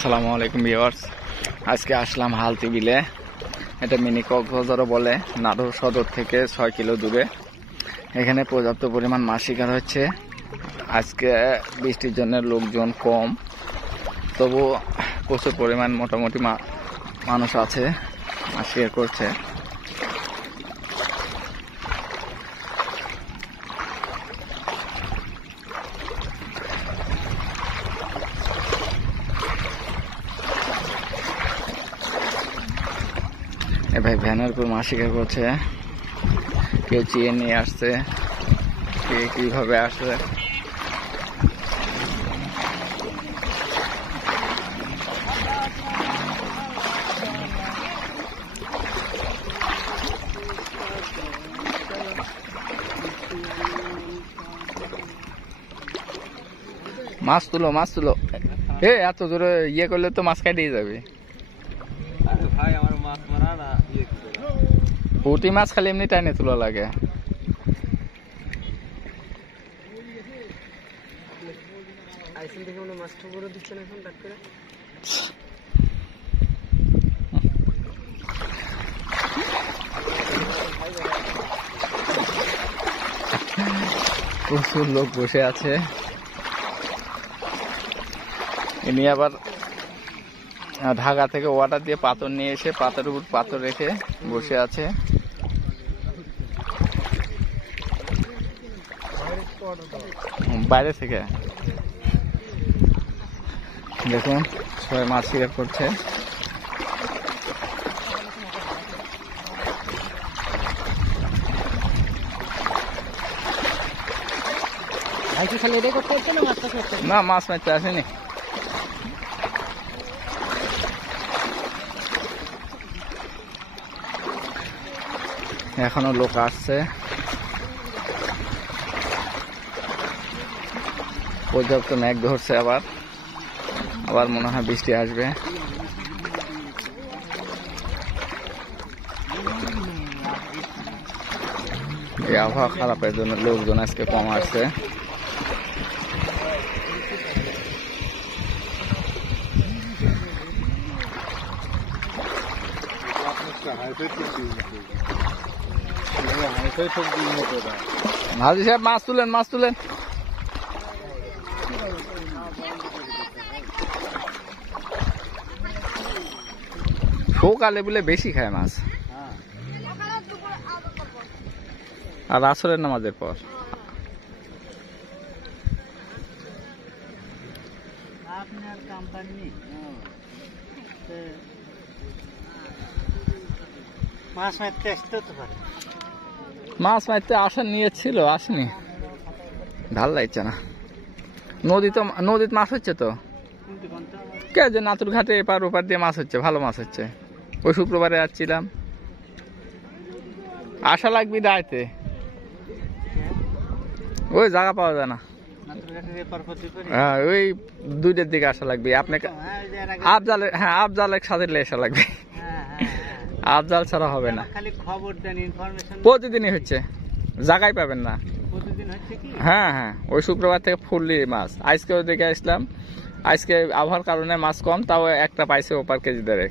আসসালামু আলাইকুম ভিউয়ার্স, আজকে আসলাম হালতি বিলে। এটা মিনি কক্সবাজারও বলে। নাটোর সদর থেকে 6 কিলো দূরে। এখানে পর্যাপ্ত পরিমাণ মাছ শিকার হচ্ছে। আজকে বৃষ্টির জন্য লোকজন কম, তবু প্রচুর পরিমাণ মোটামুটি মানুষ আছে, মাছ শিকার করছে। ভাই ভ্যানের উপর মাছ শিকার করছে, কেউ চিয়ে নিয়ে আসছে, কে কিভাবে আসছে। মাছ তুলো, মাছ তুলো। এত জোরে ইয়ে করলে তো মাছ কাটিয়ে যাবে। পুঁটি মাছ খালি এমনি টাইনে তোলা লাগে। প্রচুর লোক বসে আছে। ইনি আবার ঢাকা থেকে ওয়াটার দিয়ে পাথর নিয়ে এসে পাথরের উপর পাথর রেখে বসে আছে। বাইরে থেকে দেখুন সবাই মাছ শিকার করছে। না, মাছ মারতে আসেনি। এখনো লোক আসছে। পর্যাপ্ত মেঘ ধরছে, আবার মনে হয় বৃষ্টি আসবে। এই আবহাওয়া খারাপের জন্য লোকজন আজকে কম আসছে। হাজি সাহেব মাছ তুলেন, মাছ তুলেন। সকালে বলে বেশি খায় মাছ, আর আসরের নামাজের পর। মাছ মারতে আসার নিয়েছিল, আসেনি, ভাল লাগছে না। নদীতে মাছ হচ্ছে তো, কে যে নাতুর ঘাটে এপার ওপার দিয়ে মাছ হচ্ছে, ভালো মাছ হচ্ছে। ওই শুক্রবারে আসছিলাম, আশা লাগবে দাঁড়াইতে, ওই জায়গা পাওয়া যায় না। হ্যাঁ, ওই 2টার দিকে আসা লাগবে আপনাকে। আফজালের সাথে আসা লাগবে, আফজাল ছাড়া হবে না। প্রতিদিনই হচ্ছে, জায়গায় পাবেন না। হ্যাঁ, ওই শুক্রবার থেকে ফুললি মাছ। আজকে দেখে আসলাম, আজকে আবহাওয়ার কারণে মাছ কম, তাও একটা পাইছে ওপার কেজি ধরে।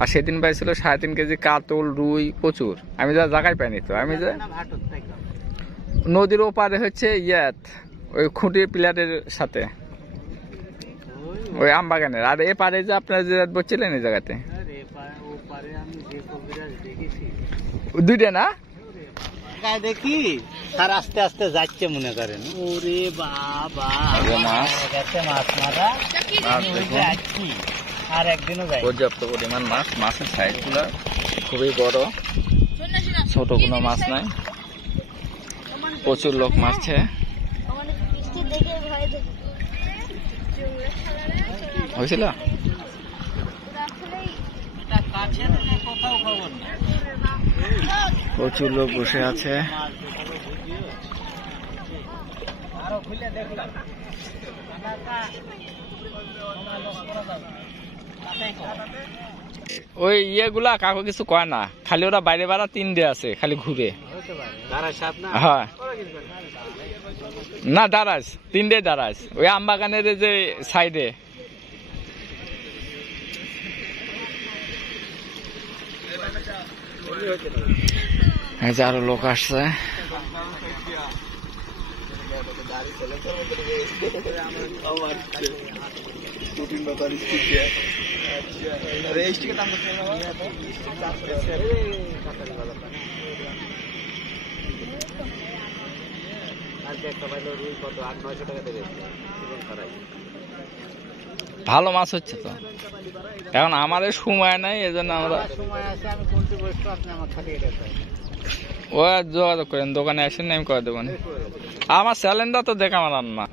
আর সেদিন পাইছিল 3.5 কেজি কাতল, রুই প্রচুর। আমি যা জায়গায় পাইনি তো, আমি যে নদীর ওপারে হচ্ছে ওই খুঁটির পিলারের সাথে, ওই আমবাগানের। আর এপারে যে আপনারা যে বলছিলেন এই জায়গাতে 2টা না দেখি, আর আস্তে আস্তে যাচ্ছে মনে করেন। ওরে বাবা, মাছ মারা আর একদিনও যায়। পর্যাপ্ত পরিমাণ মাছ, মাছের সাইজ গুলো খুবই বড়, ছোট কোনো মাছ নাই। প্রচুর লোক মারছে। হয়েছিল প্রচুর লোক বসে আছে। ওই ইয়েগুলা কাকু কিছু কয় না, খালি ওরা বাইরে বাড়া 3 দিয়ে আছে, খালি ঘুরে। হ্যাঁ, না দারাজ 3 দিয়ে দারাজ, ওই আমবাগানের যে সাইডে। এই যে আরো লোক আসছে। ভালো মাছ হচ্ছে তো, এখন আমাদের সময় নাই, এজন্য আমরা সময় আছে, আমি কোনটি বসবো, আপনি আমার খালি এটা ও যোগাযোগ করেন, দোকানে আসেন, আমি করে দেবো। আমার স্যালেন্ডার তো দেখা আমার রান্না।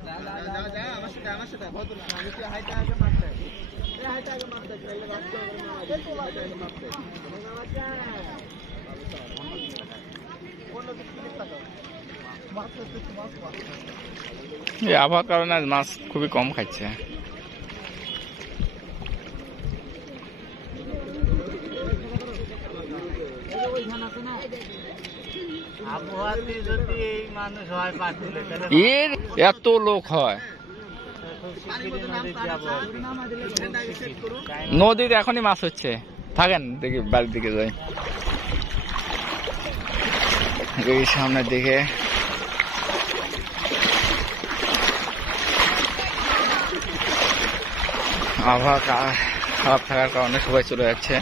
এই আবহাওয়ার কারণে আজ মাছ খুবই কম খাচ্ছে। আবহাওয়াতে যদি এই মানুষ হয় পাঁচ দিলে, তাহলে এর এত লোক হয় নদীতে, এখনই মাছ হচ্ছে। থাকেন দেখি, বাড়ির দিকে যাই, এই সামনের দিকে। আবহাওয়া খারাপ থাকার কারণে সবাই চলে যাচ্ছে,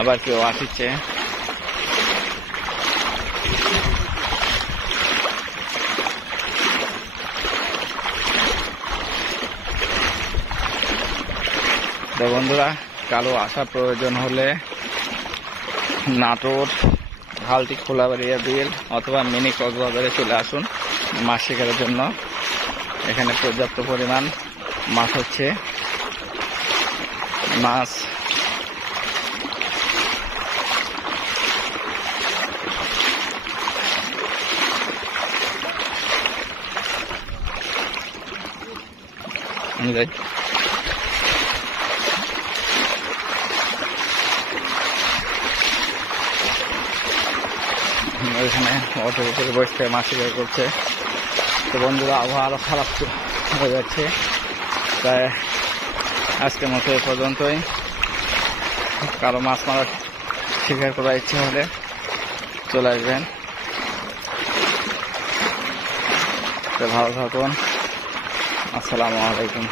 আবার কেউ আসছে। তো বন্ধুরা, কারো আসার প্রয়োজন হলে নাটোর হালটি খোলাবাড়িয়া বিল অথবা মিনি কক্সবাজারে চলে আসুন মাছ শিকারের জন্য। এখানে পর্যাপ্ত পরিমাণ মাছ হচ্ছে। মাছ যাই, ওইখানে অটোর উপরে বসে মাছ শিকার করছে। তো বন্ধুরা, আবহাওয়া আরো খারাপ হয়ে যাচ্ছে, তাই আজকের মতো এ পর্যন্তই। কারো মাছ মারা শিকার করার ইচ্ছে হলে চলে আসবেন। তো ভালো থাকুন, আসসালামু আলাইকুম।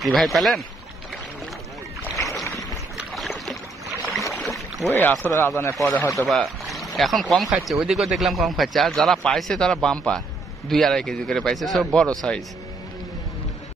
কি ভাই পেলেন? ওই আসরের আজানের পরে হয়তো বা এখন কম খাচ্ছে, ওইদিকেও দেখলাম কম খাচ্ছে, আর যারা পাইছে তারা বাম্পার 2-2.5 কেজি করে পাইছে, সব বড় সাইজ।